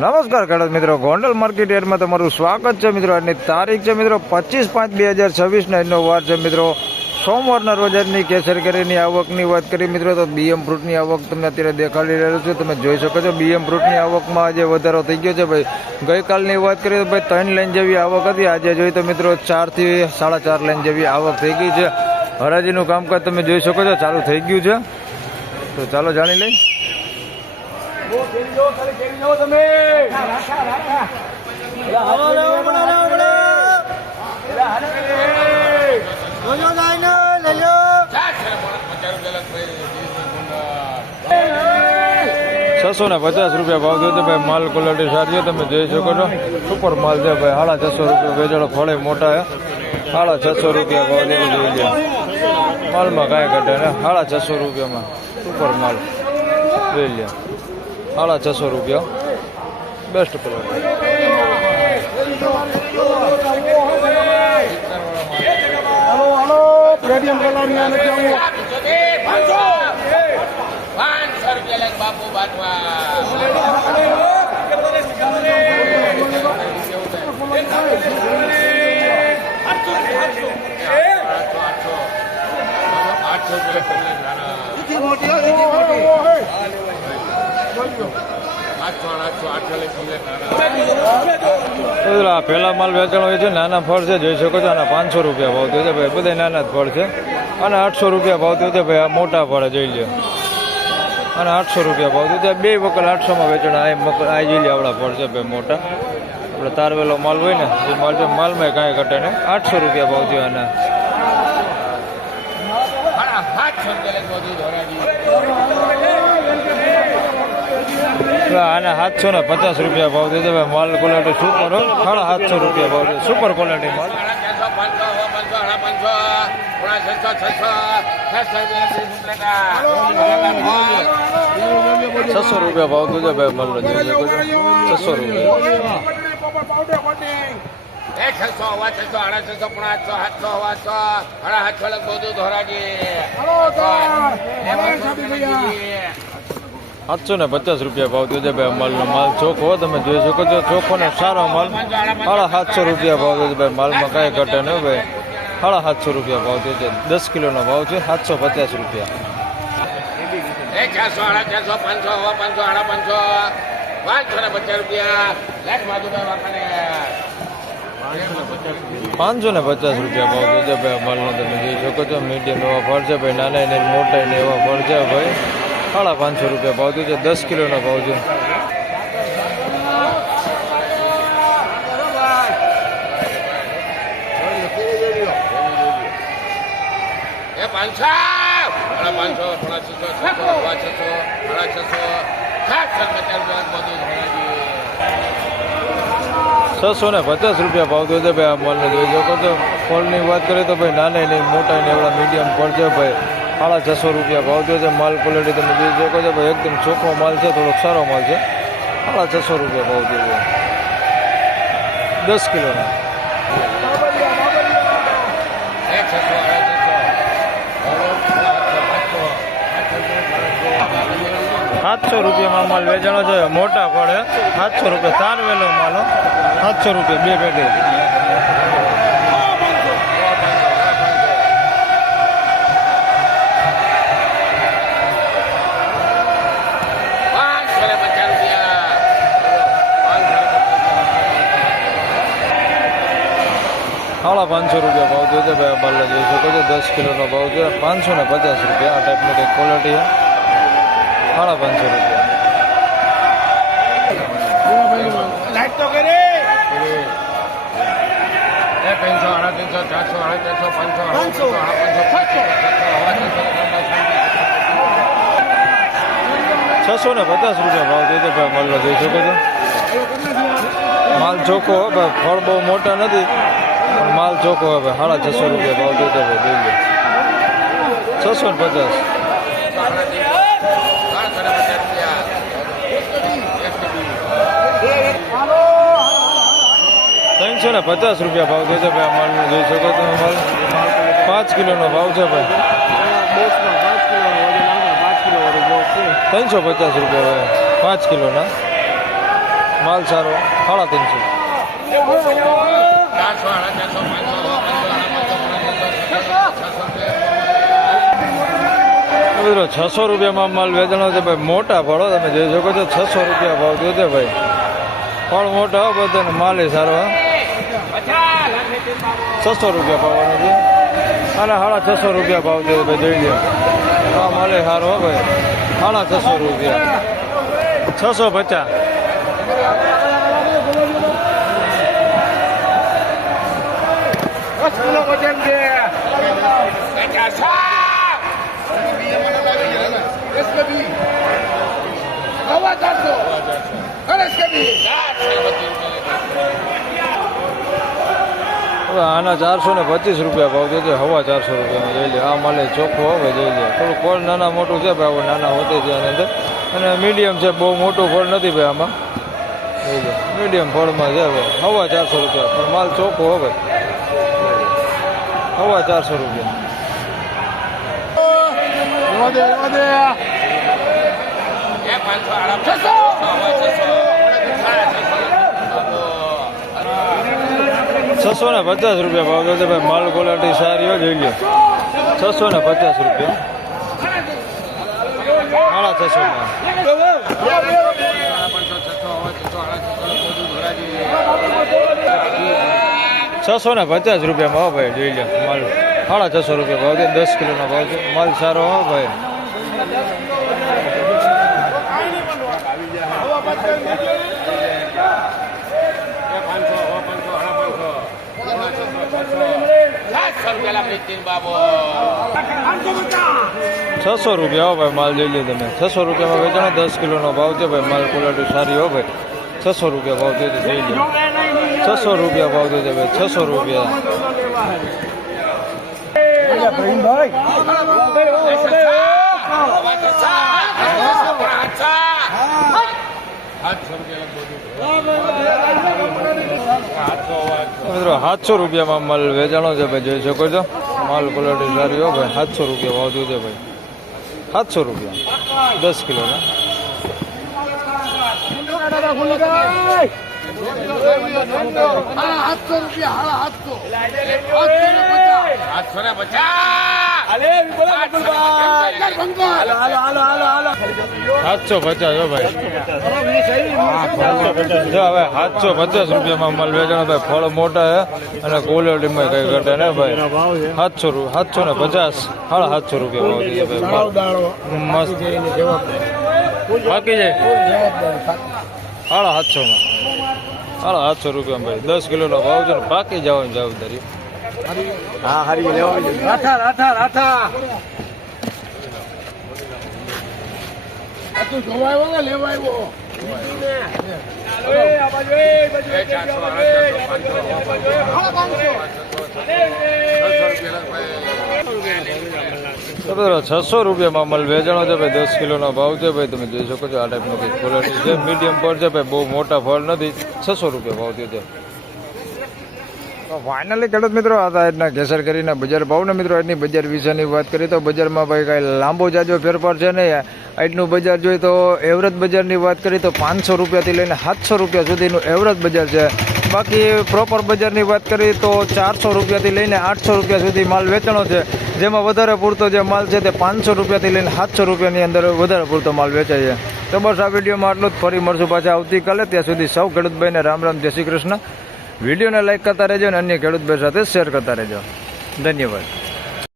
નમસ્કાર ખેડૂત મિત્રો, ગોંડલ માર્કેટ યાર્ડમાં તમારું સ્વાગત છે મિત્રો. આજની તારીખ છે મિત્રો 25/5/2026 આજનો વાર છે મિત્રો સોમવારના રોજ. આજની કેસર કેરીની આવકની વાત કરી મિત્રો તો બીએમ ફ્રૂટની આવક તમને અત્યારે દેખાડી રહ્યું છું. તમે જોઈ શકો છો બીએમ ફ્રૂટની આવકમાં આજે વધારો થઈ ગયો છે ભાઈ. ગઈકાલની વાત કરીએ તો ભાઈ 3 લાઈન જેવી આવક હતી. આજે જોઈએ તો મિત્રો 4 થી 4.5 લાઈન જેવી આવક થઈ ગઈ છે. હરાજીનું કામકાજ તમે જોઈ શકો છો ચાલુ થઈ ગયું છે. તો ચાલો જાણી લઈ. ₹650 ભાવ થયો છે ભાઈ. માલ ક્વોલિટી સારી છે, તમે જોઈ શકો છો સુપર માલ છે ભાઈ. ₹650 વેચાણો ફળે મોટા છે. ₹650 ભાવ દેવો જોઈએ. માલમાં કાંઈ ઘટે ને ₹650 સુપર માલ લઈ લે. ₹650 બેસ્ટ કલર. પેલા માલ વેચાણ હોય છે. નાના ફળ છે, જોઈ શકો છો. આના ₹500 ભાવ થયો છે ભાઈ. બધા નાના જ ફળ છે. અને ₹800 ભાવ થયો છે ભાઈ. આ મોટા ફળ જોઈ લે. અને ₹800 ભાવ થયો છે. 2 વકલ 800માં વેચાણ. આ જોઈ લે આવડા ફળ છે ભાઈ મોટા. આપણે તારવેલો માલ હોય ને એ માલ છે. માલમાં કાંઈ ઘટે ને. ₹800 ભાવ થયો. આના આના ₹750 ભાવ થયો છે ભાઈ. માલ ક્વોલિટી સુપર. ₹750 ભાવ છે. સુપર ક્વોલિટી માલ. ₹600 ભાવ થયો છે ભાઈ. માલ ₹600. ₹750 ભાવ થયો છે ભાઈ. માલનો માલ ચોખ્ખો તમે જોઈ શકો છો. ચોખ્ખો ને સારો માલ. ₹750 ભાવ થયો છે ભાઈ. માલમાં કાંઈ ઘટે નહીં ભાઈ. ₹750 ભાવ થયો છે. 10 કિલોનો ભાવ છે. ₹750. ₹550 ભાવ થયો છે ભાઈ. માલનો તમે જોઈ શકો છો. મીડિયમ એવા ફળ છે ભાઈ. નાના ને મોટા ને એવા ફળ છે ભાઈ. ₹550 ભાવ થયો છે. 10 કિલોનો ભાવ છે. ₹650 ભાવ થયો છે ભાઈ. આ માલને જોઈ શકો છો. ફળની વાત કરીએ તો ભાઈ નાના નહીં મોટા ને એવડા મીડિયમ ફળ છે ભાઈ. ₹650 ભાવ થયો છે. માલ ક્વોલિટી તમે જોઈ શકો છો ભાઈ. એકદમ ચોખ્ખો માલ છે. થોડોક સારો માલ છે. ₹650 ભાવ થયો છે. 10 કિલોનો. ₹700 માલ વેચાણો છે. મોટા પડે ₹700. તારવેલો માલ ₹700. 2 પેટી. ₹550 ભાવ થયો છે ભાઈ. માલ જોઈ શકો છો. 10 કિલોનો ભાવ છે. ₹550. આ ટાઈપની કંઈક ક્વોલિટી છે. ₹550. ₹650 ભાવ થયો છે ભાઈ. માલ જોઈ શકો છો. માલ ચોખ્ખો ભાઈ. ફળ બહુ મોટા નથી પણ માલ ચોખ્ખો હવે. ₹650 ભાવ થયો છે ભાઈ. 650. ₹350 ભાવ થયો છે ભાઈ. માલનો જોઈ શકો તમે માલ. 5 કિલોનો ભાવ છે ભાઈ. ₹350 5 કિલોના માલ સારો 350. મિત્રો 600 રૂપિયામાં માલ વેચાણો છે ભાઈ. મોટા ફળો તમે જોઈ શકો છો. 600 રૂપિયા ભાવ થયો છે ભાઈ. ફળ મોટા હો બધાને, માલ સારો. 600 રૂપિયા પાવાનો છે અને 650 રૂપિયા ભાવ થયો ભાઈ. જોઈ લો આ માલે સારો હો ભાઈ. 650 રૂપિયા. 650. હવે આના 425 રૂપિયા ભાવ થયો છે. 450 રૂપિયામાં જોઈ લે. આ માલે ચોખ્ખો હવે જોઈ લે. થોડું ફળ નાના મોટું છે ભાઈ. આવું નાના હોતે છે આની અંદર અને મીડિયમ છે. બહુ મોટું ફળ નથી ભાઈ આમાં. જોઈ લે મીડિયમ ફળમાં છે હવે. 450 રૂપિયા પણ માલ ચોખ્ખો હવે. 450 રૂપિયા. 650 રૂપિયા ભાવ છે ભાઈ. માલ ક્વોલિટી સારી હોય જોઈ લો. 650 રૂપિયા. 650 રૂપિયામાં હો ભાઈ. જોઈ લો માલ 650 રૂપિયા ભાવ છે. 10 કિલોનો ભાવ છે. માલ સારો હો ભાઈ. ₹600 રૂપિયા હો ભાઈ. માલ જોઈ લો તમે. 600 રૂપિયામાં વેચાણો. 10 કિલોનો ભાવ છે ભાઈ. માલ ક્વોલિટી સારી હો ભાઈ. 600 રૂપિયા ભાવ થયો જોઈ લો. 600 રૂપિયા ભાવ થયો ભાઈ. 600 રૂપિયા. મિત્રો 700 રૂપિયામાં માલ વેચાણો છે ભાઈ. જોઈ શકો છો. માલ ક્વોલિટી સારી હો ભાઈ. 700 રૂપિયા ભાવ થયો છે ભાઈ. 700 રૂપિયા 10 કિલોના. ₹750 હો ભાઈ. જો હવે 750 રૂપિયામાં માલ વેચાણો ભાઈ. ફળ મોટા હે અને ક્વોલિટીમાં કઈ ઘટે ને ભાઈ. 750 ₹750 રૂપિયા ભાવ મસ્ત બાકી જાય. 750 રૂપિયા ભાઈ. 10 કિલોનો ભાવ છે ને બાકી જવાની જવાબદારી. હા હારી લેવા ₹600 રૂપિયામાં માલ વેચાણો છે ભાઈ. 10 કિલોનો ભાવ છે ભાઈ. તમે જોઈ શકો છો. આ ટાઈપનો કંઈક ક્વોલિટી છે. મીડિયમ પર છે ભાઈ. બહુ મોટા ફળ નથી. 600 રૂપિયા ભાવ થયો છે. તો ફાઇનલી ખેડૂત મિત્રો આ આજના કેસર કરીને બજાર ભાવને મિત્રો આજની બજાર વિશેની વાત કરીએ તો બજારમાં ભાઈ કાંઈ લાંબો જાજો ફેરફાર છે નહીં. આજનું બજાર જોઈએ તો એવરેજ બજારની વાત કરીએ તો 500 રૂપિયાથી લઈને 700 રૂપિયા સુધીનું એવરેજ બજાર છે. બાકી પ્રોપર બજારની વાત કરીએ તો 400 રૂપિયાથી લઈને 800 રૂપિયા સુધી માલ વેચાણો છે. જેમાં વધારે પૂરતો જે માલ છે તે 500 રૂપિયાથી લઈને 700 રૂપિયાની અંદર વધારે પૂરતો માલ વેચાય છે. તો બસ આ વિડીયોમાં આટલું જ. ફરી મળશું પાછા આવતીકાલે. ત્યાં સુધી સૌ ખેડૂતભાઈને રામ રામ, જય શ્રી કૃષ્ણ. વિડીયોને લાઈક કરતા રહેજો અને અન્ય ખેડૂતભાઈ સાથે શેર કરતા રહેજો. ધન્યવાદ.